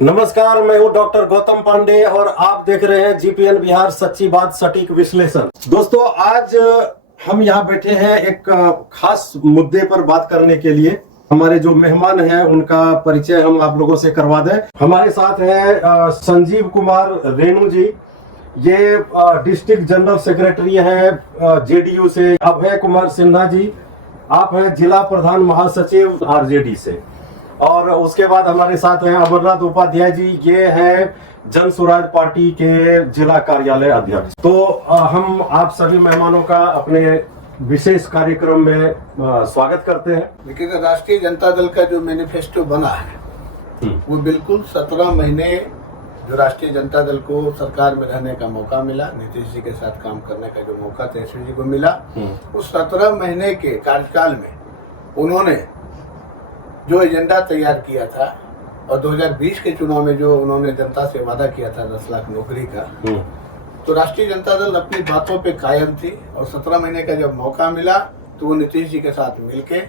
नमस्कार, मैं हूं डॉक्टर गौतम पांडे और आप देख रहे हैं जीपीएन बिहार, सच्ची बात सटीक विश्लेषण। दोस्तों, आज हम यहां बैठे हैं एक खास मुद्दे पर बात करने के लिए। हमारे जो मेहमान हैं उनका परिचय हम आप लोगों से करवा दें। हमारे साथ हैं संजीव कुमार रेणु जी, ये डिस्ट्रिक्ट जनरल सेक्रेटरी हैं जेडीयू से। अभय कुमार सिन्हा जी, आप हैं जिला प्रधान महासचिव आरजेडी से। और उसके बाद हमारे साथ हैं अमरनाथ उपाध्याय जी, ये हैं जन स्वराज पार्टी के जिला कार्यालय अध्यक्ष। तो हम आप सभी मेहमानों का अपने विशेष कार्यक्रम में स्वागत करते हैं। लेकिन राष्ट्रीय जनता दल का जो मैनिफेस्टो बना है वो बिल्कुल 17 महीने जो राष्ट्रीय जनता दल को सरकार में रहने का मौका मिला, नीतीश जी के साथ काम करने का जो मौका तेजस्वी जी को मिला, उस 17 महीने के कार्यकाल में उन्होंने जो एजेंडा तैयार किया था और 2020 के चुनाव में जो उन्होंने जनता से वादा किया था 10 लाख नौकरी का, तो राष्ट्रीय जनता दल अपनी बातों पे कायम थी। और 17 महीने का जब मौका मिला तो वो नीतीश जी के साथ मिलके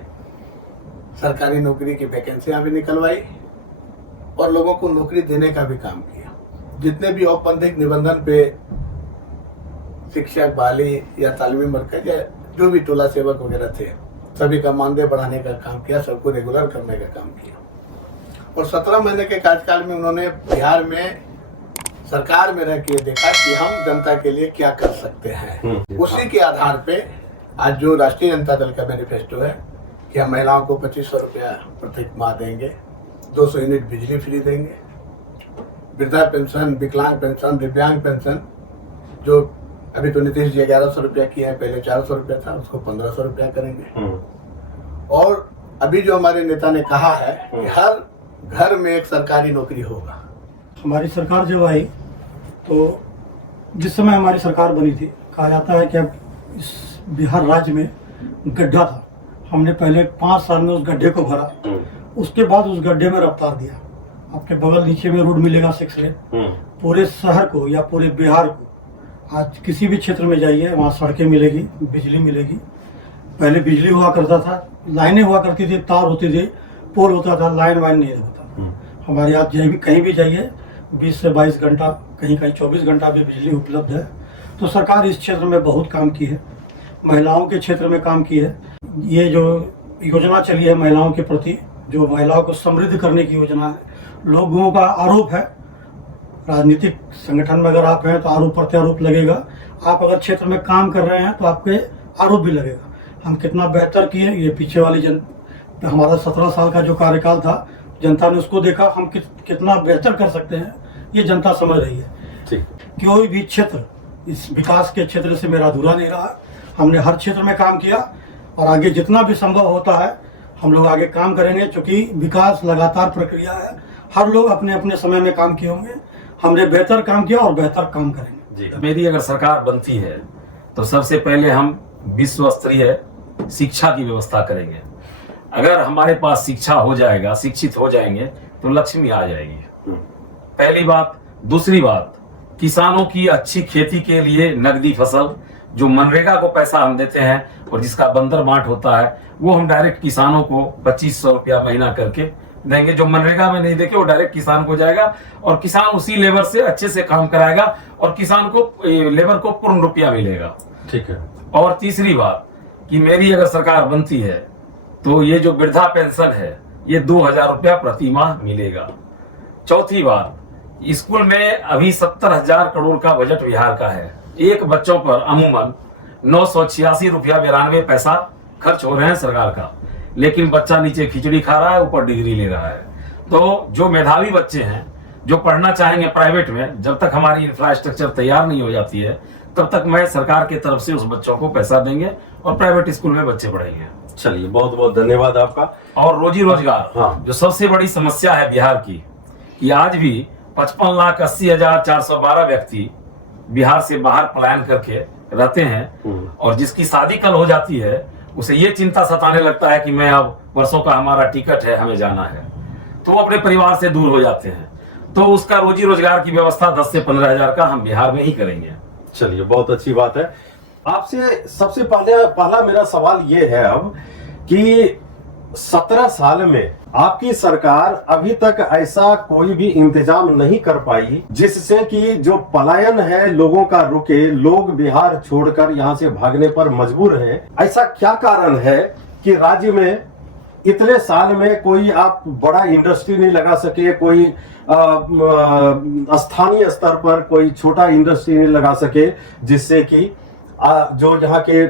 सरकारी नौकरी की वैकेंसियां भी निकलवाई और लोगों को नौकरी देने का भी काम किया। जितने भी औपबंधिक निबंधन पे शिक्षक, बाली या तालीमी मरकज या जो भी टोला सेवक वगैरह थे, सभी का मानदेय बढ़ाने का काम किया, सबको रेगुलर करने का काम किया। और 17 महीने के कार्यकाल में उन्होंने बिहार में सरकार में रह के देखा कि हम जनता के लिए क्या कर सकते हैं। उसी के आधार पे आज जो राष्ट्रीय जनता दल का मैनिफेस्टो है कि हम महिलाओं को 2500 रुपया प्रति माह देंगे, 200 यूनिट बिजली फ्री देंगे, वृद्धा पेंशन, विकलांग पेंशन, दिव्यांग पेंशन, जो अभी तो नीतीश जी 1100 रुपया किए हैं, पहले 400 रुपया था, उसको 1500 रुपया करेंगे। और अभी जो हमारे नेता ने कहा है कि हर घर में एक सरकारी नौकरी होगा। हमारी सरकार जब आई तो जिस समय हमारी सरकार बनी थी, कहा जाता है कि अब इस बिहार राज्य में गड्ढा था, हमने पहले 5 साल में उस गड्ढे को भरा, उसके बाद उस गड्ढे में रफ्तार दिया। आपके बगल नीचे में रोड मिलेगा 6 लेन, पूरे शहर को या पूरे बिहार को, आज किसी भी क्षेत्र में जाइए वहाँ सड़कें मिलेगी, बिजली मिलेगी। पहले बिजली हुआ करता था, लाइनें हुआ करती थी, तार होते थे, पोल होता था, लाइन वाइन नहीं होता। हमारे यहाँ कहीं भी जाइए 20 से 22 घंटा, कहीं कहीं 24 घंटा भी बिजली उपलब्ध है। तो सरकार इस क्षेत्र में बहुत काम की है, महिलाओं के क्षेत्र में काम की है। ये जो योजना चली है महिलाओं के प्रति, जो महिलाओं को समृद्ध करने की योजना है, लोगों का आरोप है, राजनीतिक संगठन में अगर आप हैं तो आरोप प्रत्यारोप लगेगा, आप अगर क्षेत्र में काम कर रहे हैं तो आपके आरोप भी लगेगा। हम कितना बेहतर किए, ये पीछे वाली हमारा 17 साल का जो कार्यकाल था, जनता ने उसको देखा, हम कितना बेहतर कर सकते हैं, ये जनता समझ रही है। कोई भी क्षेत्र इस विकास के क्षेत्र से मेरा अधूरा नहीं रहा। हमने हर क्षेत्र में काम किया और आगे जितना भी संभव होता है हम लोग आगे काम करेंगे, क्योंकि विकास लगातार प्रक्रिया है। हर लोग अपने अपने समय में काम किए होंगे, हमने बेहतर काम किया और बेहतर काम करेंगे। मेरी अगर सरकार बनती है तो सबसे पहले हम विश्व स्तरीय शिक्षा की व्यवस्था करेंगे। अगर हमारे पास शिक्षा हो जाएगा, शिक्षित हो जाएंगे तो लक्ष्मी आ जाएगी, पहली बात। दूसरी बात, किसानों की अच्छी खेती के लिए नकदी फसल, जो मनरेगा को पैसा हम देते हैं और जिसका बंदर बांट होता है, वो हम डायरेक्ट किसानों को 2500 रुपया महीना करके देंगे। जो मनरेगा में नहीं देंगे वो डायरेक्ट किसान को जाएगा और किसान उसी लेबर से अच्छे से काम कराएगा और किसान को, लेबर को पूर्ण रुपया मिलेगा। ठीक है। और तीसरी बात कि मेरी अगर सरकार बनती है तो ये जो वृद्धा पेंशन है ये 2000 रुपया प्रति माह मिलेगा। चौथी बात, स्कूल में अभी 70,000 करोड़ का बजट बिहार का है, एक बच्चों पर अमूमन 986 रुपया 92 पैसा खर्च हो रहे हैं सरकार का, लेकिन बच्चा नीचे खिचड़ी खा रहा है, ऊपर डिग्री ले रहा है। तो जो मेधावी बच्चे हैं जो पढ़ना चाहेंगे प्राइवेट में, जब तक हमारी इंफ्रास्ट्रक्चर तैयार नहीं हो जाती है तब तक मैं सरकार की तरफ से उस बच्चों को पैसा देंगे और प्राइवेट स्कूल में बच्चे पढ़ेंगे। चलिए, बहुत बहुत धन्यवाद आपका। और रोजी रोजगार, हाँ। जो सबसे बड़ी समस्या है बिहार की, कि आज भी 55,80,412 व्यक्ति बिहार से बाहर पलायन करके रहते हैं और जिसकी शादी कल हो जाती है उसे ये चिंता सताने लगता है कि मैं अब वर्षों का हमारा टिकट है, हमें जाना है, तो वो अपने परिवार से दूर हो जाते हैं। तो उसका रोजी रोजगार की व्यवस्था 10 से 15,000 का हम बिहार में ही करेंगे। चलिए, बहुत अच्छी बात है। आपसे सबसे पहला मेरा सवाल ये है अब कि 17 साल में आपकी सरकार अभी तक ऐसा कोई भी इंतजाम नहीं कर पाई जिससे कि जो पलायन है लोगों का रुके, लोग बिहार छोड़कर यहाँ से भागने पर मजबूर हैं। ऐसा क्या कारण है कि राज्य में इतने साल में कोई आप बड़ा इंडस्ट्री नहीं लगा सके, कोई स्थानीय स्तर पर कोई छोटा इंडस्ट्री नहीं लगा सके, जिससे कि जो यहाँ के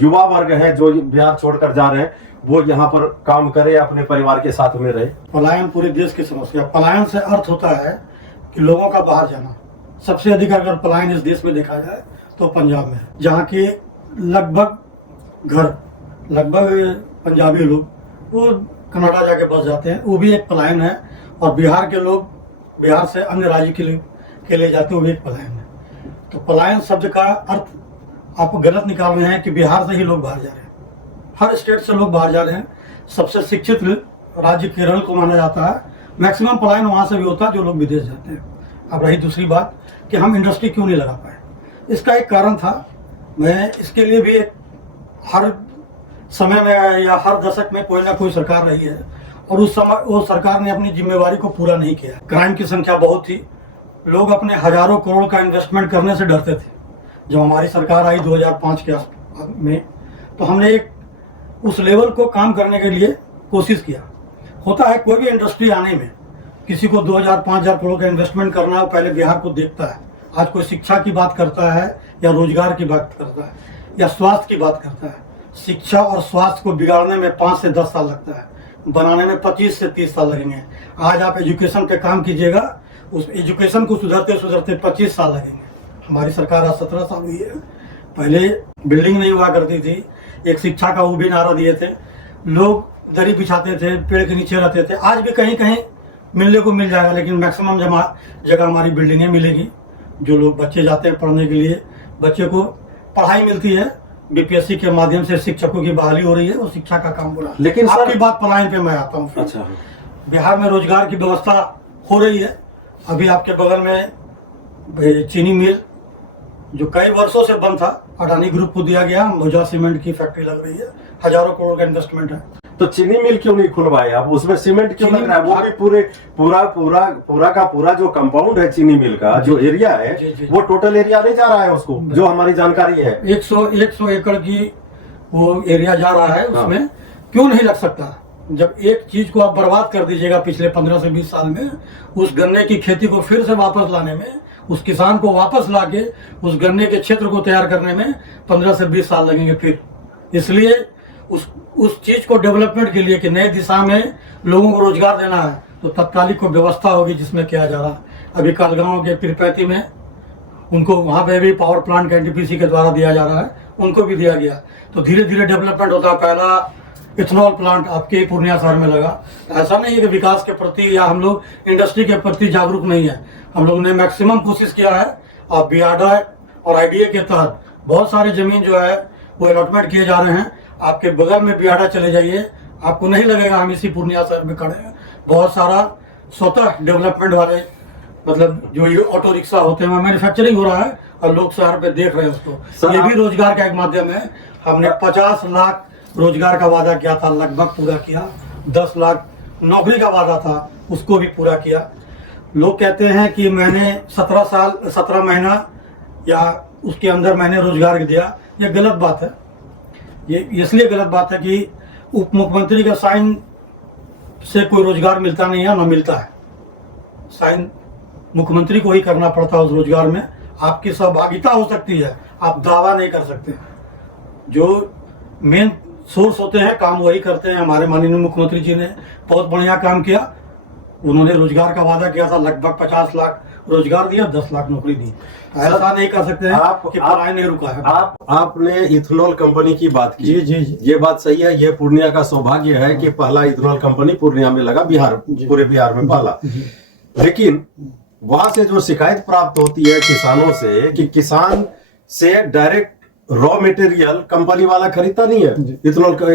युवा वर्ग है जो बिहार छोड़कर जा रहे हैं वो यहाँ पर काम करे, अपने परिवार के साथ में रहे। पलायन पूरे देश की समस्या। पलायन से अर्थ होता है कि लोगों का बाहर जाना। सबसे अधिक अगर पलायन इस देश में देखा जाए तो पंजाब में, जहाँ के लगभग पंजाबी लोग वो कनाडा जाके बस जाते हैं, वो भी एक पलायन है। और बिहार के लोग बिहार से अन्य राज्य के लिए जाते हैं, वो भी एक पलायन है। तो पलायन शब्द का अर्थ आप गलत निकाल रहे हैं कि बिहार से ही लोग बाहर जा रहे हैं। हर स्टेट से लोग बाहर जा रहे हैं। सबसे शिक्षित राज्य केरल को माना जाता है। मैक्सिमम पलायन वहाँ से भी होता है जो लोग विदेश जाते हैं। अब रही दूसरी बात कि हम इंडस्ट्री क्यों नहीं लगा पाए, इसका एक कारण था। मैं इसके लिए भी हर समय में या हर दशक में कोई ना कोई सरकार रही है और उस समय वो सरकार ने अपनी जिम्मेवारी को पूरा नहीं किया। क्राइम की संख्या बहुत थी। लोग अपने हजारों करोड़ का इन्वेस्टमेंट करने से डरते थे। जब हमारी सरकार आई 2005 के में, तो हमने एक उस लेवल को काम करने के लिए कोशिश किया। होता है कोई भी इंडस्ट्री आने में किसी को 2000-5000 करोड़ का इन्वेस्टमेंट करना है, पहले बिहार को देखता है। आज कोई शिक्षा की बात करता है या रोजगार की बात करता है या स्वास्थ्य की बात करता है। शिक्षा और स्वास्थ्य को बिगाड़ने में 5 से 10 साल लगता है, बनाने में 25 से 30 साल लगेंगे। आज आप एजुकेशन पे काम कीजिएगा, उस एजुकेशन को सुधरते सुधरते 25 साल लगेंगे। हमारी सरकार आज 17 साल हुई है। पहले बिल्डिंग नहीं हुआ करती थी, एक शिक्षा का वो भी नारा दिए थे, लोग दरी बिछाते थे, पेड़ के नीचे रहते थे। आज भी कहीं कहीं मिलने को मिल जाएगा, लेकिन मैक्सिमम जगह हमारी बिल्डिंगें मिलेगी। जो लोग बच्चे जाते हैं पढ़ने के लिए, बच्चे को पढ़ाई मिलती है। बीपीएससी के माध्यम से शिक्षकों की बहाली हो रही है, वो शिक्षा का काम हो रहा है। लेकिन आपकी बात पलायन पे मैं आता हूँ। अच्छा, बिहार में रोजगार की व्यवस्था हो रही है। अभी आपके बगल में चीनी मिल जो कई वर्षों से बंद था, अडानी ग्रुप को दिया गया। मोजा सीमेंट की फैक्ट्री लग रही है, हजारों करोड़ का इन्वेस्टमेंट है। तो चीनी मिल क्यों नहीं खुलवाए आप? उसमें सीमेंट क्यों लग रहा है? वो भी पूरा जो कंपाउंड है चीनी मिल का जो एरिया है, वो टोटल एरिया नहीं जा रहा है उसको, जो हमारी जानकारी है। 100 एकड़ की वो एरिया जा रहा है, उसमें क्यों नहीं लग सकता? जब एक चीज को आप बर्बाद कर दीजिएगा पिछले 15 से 20 साल में, उस गन्ने की खेती को फिर से वापस लाने में, उस किसान को वापस लाके उस गन्ने के क्षेत्र को तैयार करने में 15 से 20 साल लगेंगे फिर। इसलिए उस चीज को डेवलपमेंट के लिए कि नए दिशा में लोगों को रोजगार देना है, तो तत्कालिक को व्यवस्था होगी जिसमें किया जा रहा है। अभी कालगांव के तिरुपति में उनको वहाँ पे भी पावर प्लांट के एनटीपीसी के द्वारा दिया जा रहा है, उनको भी दिया गया। तो धीरे धीरे डेवलपमेंट होता है। पहला इथेनॉल प्लांट आपके पूर्णिया शहर में लगा। ऐसा नहीं है कि विकास के प्रति या हम लोग इंडस्ट्री के प्रति जागरूक नहीं है। हम लोगों ने मैक्सिमम कोशिश किया है। और बीआरडा और आईडीए के तहत बहुत सारे जमीन जो है वो अलॉटमेंट किए जा रहे हैं। आपके बगल में बीआरडा चले जाइए, आपको नहीं लगेगा हम इसी पूर्णिया शहर में खड़े हैं। बहुत सारा स्वतः डेवलपमेंट वाले, मतलब जो ये ऑटो रिक्शा होते हैं, मैन्युफैक्चरिंग हो रहा है और लोग शहर पे देख रहे हैं उसको। ये भी रोजगार का एक माध्यम है। हमने 50 लाख रोजगार का वादा किया था, लगभग पूरा किया। 10 लाख नौकरी का वादा था, उसको भी पूरा किया। लोग कहते हैं कि मैंने 17 महीना या उसके अंदर मैंने रोजगार दिया। ये गलत बात है। ये इसलिए गलत बात है कि उप मुख्यमंत्री का साइन से कोई रोजगार मिलता नहीं है, ना मिलता है। साइन मुख्यमंत्री को ही करना पड़ता है उस रोजगार में। आपकी सहभागिता हो सकती है, आप दावा नहीं कर सकते। जो मेन सोर्स होते हैं काम वही करते हैं। हमारे माननीय मुख्यमंत्री जी ने बहुत बढ़िया काम किया। उन्होंने रोजगार का वादा किया था, लगभग 50 लाख रोजगार दिया, 10 लाख नौकरी दी। ऐसा नहीं कर सकते हैं कि पलायन नहीं रुका है। आपने इथेनॉल कंपनी की बात की। जी। ये बात सही है। ये पूर्णिया का सौभाग्य है कि पहला इथेनॉल कंपनी पूर्णिया में लगा, पूरे बिहार में पहला। लेकिन वहां से जो शिकायत प्राप्त होती है किसानों से कि किसान से डायरेक्ट रॉ मटेरियल कंपनी वाला खरीदता नहीं है,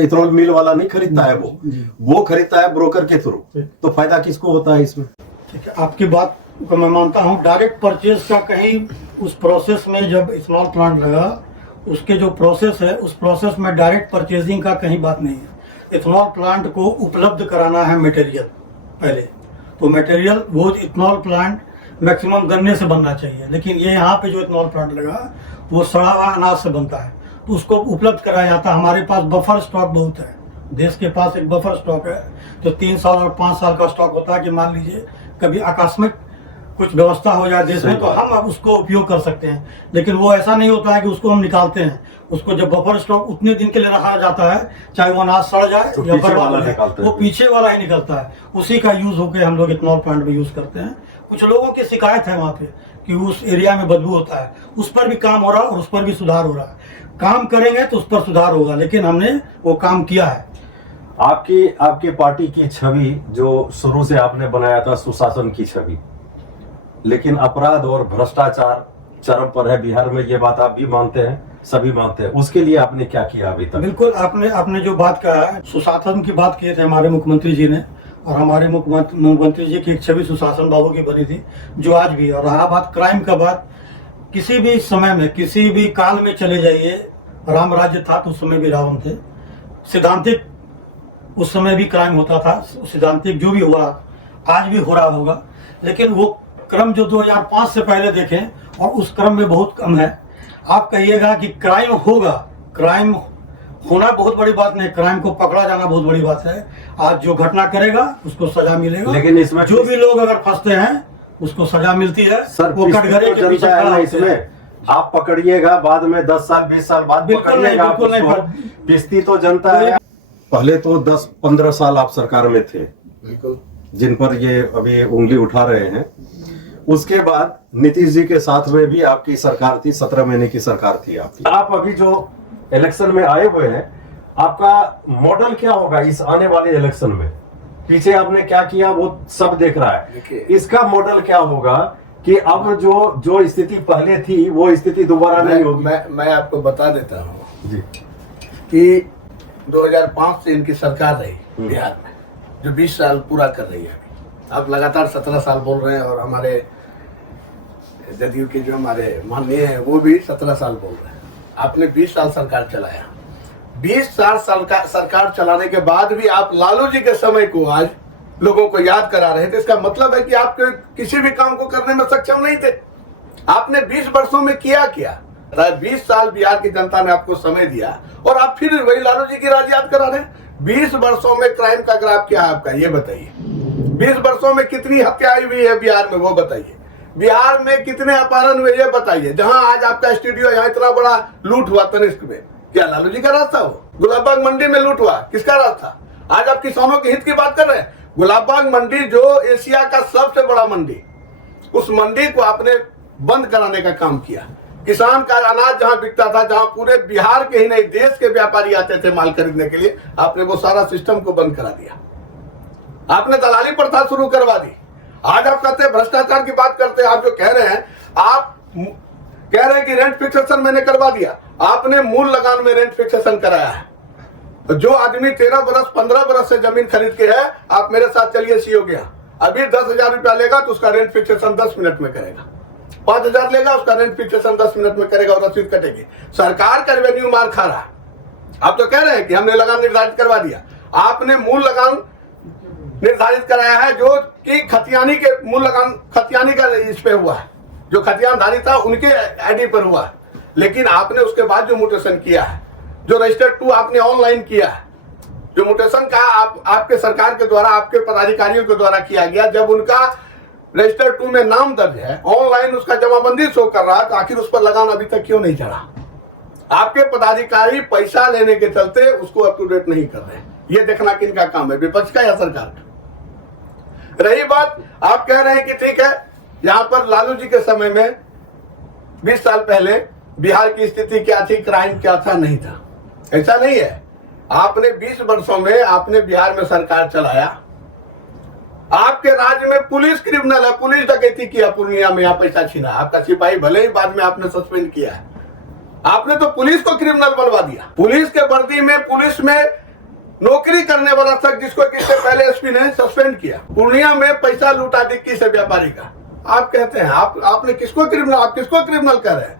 इथेनॉल मिल वाला नहीं खरीदता है, वो खरीदता है ब्रोकर के थ्रू। तो फायदा किसको होता है इसमें? ठीक है, आपकी बात को मैं मानता हूँ। डायरेक्ट परचेज का कहीं उस प्रोसेस में, जब इथेनॉल प्लांट लगा, उसके जो प्रोसेस है उस प्रोसेस में डायरेक्ट परचेजिंग का कहीं बात नहीं है। इथेनॉल प्लांट को उपलब्ध कराना है मटेरियल पहले। तो मटेरियल वो इथेनॉल प्लांट मैक्सिमम गन्ने से बनना चाहिए, लेकिन ये यहाँ पे जो इथेनॉल प्लांट लगा वो सड़ा हुआ अनाज से बनता है, तो उसको उपलब्ध कराया जाता है। हमारे पास बफर स्टॉक बहुत है, देश के पास एक बफर स्टॉक है, तो 3 साल और 5 साल का स्टॉक होता है कि मान लीजिए कभी आकस्मिक कुछ व्यवस्था हो जाए देश में तो हम अब उसको उपयोग कर सकते हैं। लेकिन वो ऐसा नहीं होता है कि उसको हम निकालते हैं, उसको जब बफर स्टॉक उतने दिन के लिए रखा जाता है, चाहे वो अनाज सड़ जाए तो या पीछे बर्बाद वाला हो जाए, निकालते वो हैं। पीछे वाला ही निकलता है, उसी का यूज होकर हम लोग इथेनॉल प्लांट में यूज करते हैं। कुछ लोगों की शिकायत है वहाँ पे कि उस एरिया में बदबू होता है, उस पर भी काम हो रहा है और उस पर भी सुधार हो रहा है। काम करेंगे तो उस पर सुधार होगा, लेकिन हमने वो काम किया है। आपकी पार्टी की छवि जो शुरू से आपने बनाया था सुशासन की छवि, लेकिन अपराध और भ्रष्टाचार चरम पर है बिहार में, ये बात आप भी मानते हैं, सभी मानते हैं। उसके लिए आपने क्या किया अभी तक? बिल्कुल, आपने जो बात कहा है, सुशासन की बात किए थे हमारे मुख्यमंत्री जी ने, और हमारे मुख्यमंत्री जी की एक छवि सुशासन बाबू की बनी थी जो आज भी। और रहा बात क्राइम का बात, किसी भी समय में किसी भी काल में चले जाइए, राम राज्य था तो उस समय भी रावण थे, सिद्धांतिक उस समय भी क्राइम होता था, सिद्धांतिक जो भी हुआ आज भी हो रहा होगा, लेकिन वो क्रम जो 2005 से पहले देखें और उस क्रम में बहुत कम है। आप कहिएगा कि क्राइम होगा, क्राइम होना बहुत बड़ी बात नहीं, क्राइम को पकड़ा जाना बहुत बड़ी बात है। आज जो घटना करेगा उसको सजा मिलेगा, लेकिन इसमें जो भी लोग अगर फंसते हैं उसको सजा मिलती है। सर, वो कटघरे के पीछे खड़ा होते इसमें हैं। आप पकड़िएगा, बाद में 10 साल 20 साल बाद बिल्कुल नहीं, पकड़िएगा, बिल्कुल नहीं। आपको पिस्ती तो जनता है। पहले तो 10-15 साल आप सरकार में थे, बिल्कुल, जिन पर ये अभी उंगली उठा रहे हैं। उसके बाद नीतीश जी के साथ में भी आपकी सरकार थी, 17 महीने की सरकार थी आपकी। आप अभी जो इलेक्शन में आए हुए हैं, आपका मॉडल क्या होगा इस आने वाले इलेक्शन में? पीछे आपने क्या किया वो सब देख रहा है, देखिए। इसका मॉडल क्या होगा कि अब जो स्थिति पहले थी वो स्थिति दोबारा नहीं होगी? मैं आपको बता देता हूँ जी। कि 2005 से इनकी सरकार रही बिहार में, जो 20 साल पूरा कर रही है अभी। आप लगातार 17 साल बोल रहे हैं, और हमारे जदयू के जो हमारे माननीय हैं वो भी 17 साल बोल रहे हैं। आपने 20 साल सरकार चलाया, 20 साल सरकार चलाने के बाद भी आप लालू जी के समय को आज लोगों को याद करा रहे थे। इसका मतलब है कि आप किसी भी काम को करने में सक्षम नहीं थे। आपने 20 वर्षों में किया क्या? 20 साल बिहार की जनता ने आपको समय दिया और आप फिर वही लालू जी की राज याद करा रहे हैं। 20 वर्षों में क्राइम का ग्राफ क्या है आपका, ये बताइए। 20 वर्षों में कितनी हत्याएं हुई है बिहार में, वो बताइए। बिहार में कितने अपहरण हुए, ये बताइए। जहां आज आपका स्टूडियो, यहाँ इतना बड़ा लूट हुआ तनिष्क में, क्या लालू जी का राज था? वो गुलाबबाग मंडी में लूट हुआ, किसका राज था? आज आप किसानों के हित की बात कर रहे हैं। गुलाबबाग मंडी जो एशिया का सबसे बड़ा मंडी, उस मंडी को आपने बंद कराने का काम किया। किसान का अनाज जहां बिकता था, जहां पूरे बिहार के ही नहीं देश के व्यापारी आते थे माल खरीदने के लिए, आपने वो सारा सिस्टम को बंद करा दिया। आपने दलाली प्रथा शुरू करवा दी। आज आप कहते हैं भ्रष्टाचार की बात करते हैं। आप जो कह रहे हैं, आप कह रहे हैं कि रेंट फिक्सेशन मैंने करवा दिया। आपने मूल लगान में रेंट फिक्सेशन कराया है। जो आदमी 13 बरस 15 बरस से जमीन खरीद के है, आप मेरे साथ चलिए सीओ गया, अभी 10,000 रुपया लेगा तो उसका रेंट फिक्सेशन 10 मिनट में करेगा। 5,000 लेगा, उसका रेंट फिक्सेशन 10 मिनट में करेगा और रसीद कटेगी। सरकार का रेवेन्यू मार खा रहा है। आप तो कह रहे हैं कि हमने लगान निर्धारित करवा दिया। आपने मूल लगान निर्धारित कराया है, जो कि खतियानी के मूल लगान खतियानी का इस पे हुआ है, जो खतियानधारी था उनके आईडी पर हुआ है। लेकिन आपने उसके बाद जो म्यूटेशन किया है, जो रजिस्टर्ड 2 आपने ऑनलाइन किया है, जो म्यूटेशन का आपके सरकार के द्वारा, आपके पदाधिकारियों के द्वारा किया गया, जब उनका रजिस्टर्ड 2 में नाम दर्ज है, ऑनलाइन उसका जमाबंदी शो कर रहा है, तो आखिर उस पर लगान अभी तक क्यों नहीं चढ़ा? आपके पदाधिकारी पैसा लेने के चलते उसको अप टू डेट नहीं कर रहे। ये देखना किनका काम है, विपक्ष का या सरकार का? रही बात, आप कह रहे हैं कि ठीक है, यहाँ पर लालू जी के समय में 20 साल पहले बिहार की स्थिति क्या थी, क्राइम क्या था, नहीं था। ऐसा नहीं है। आपने 20 वर्षों में आपने बिहार में सरकार चलाया। आपके राज्य में पुलिस क्रिमिनल है, पुलिस डकैती किया पूर्णिया में, यहाँ पैसा छीना। आपका सिपाही भले ही बाद में आपने सस्पेंड किया है, आपने तो पुलिस को क्रिमिनल बनवा दिया। पुलिस के वर्दी में, पुलिस में नौकरी करने वाला शख्स जिसको इससे पहले एसपी ने सस्पेंड किया। पूर्णिया में पैसा लूटा डिक्की से व्यापारी का। आप कहते हैं आपने किसको क्रिमिनल, आप किसको क्रिमिनल कर रहे हैं?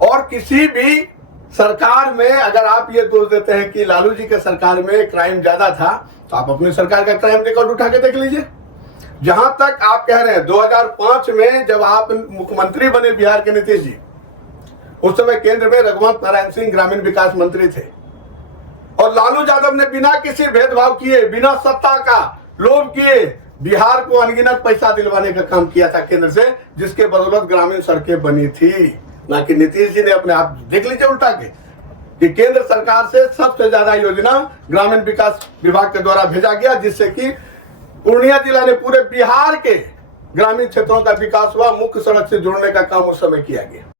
और किसी भी सरकार में अगर आप ये दोष देते हैं कि लालू जी के सरकार में क्राइम ज्यादा था, तो आप अपनी सरकार का क्राइम रिकॉर्ड उठा के देख लीजिए। जहां तक आप कह रहे हैं 2005 में जब आप मुख्यमंत्री बने बिहार के नीतीश जी, उस समय केंद्र में रघुवंश नारायण सिंह ग्रामीण विकास मंत्री थे, और लालू यादव ने बिना किसी भेदभाव किए, बिना सत्ता का लोभ किए बिहार को अनगिनत पैसा दिलवाने का काम किया था केंद्र से, जिसके बदौलत ग्रामीण सड़कें बनी थी। ना कि नीतीश जी ने अपने आप देख लीजिए उल्टा के कि केंद्र सरकार से सबसे ज्यादा योजना ग्रामीण विकास विभाग के द्वारा भेजा गया, जिससे कि पूर्णिया जिला ने पूरे बिहार के ग्रामीण क्षेत्रों का विकास हुआ, मुख्य सड़क से जोड़ने का काम उस समय किया गया।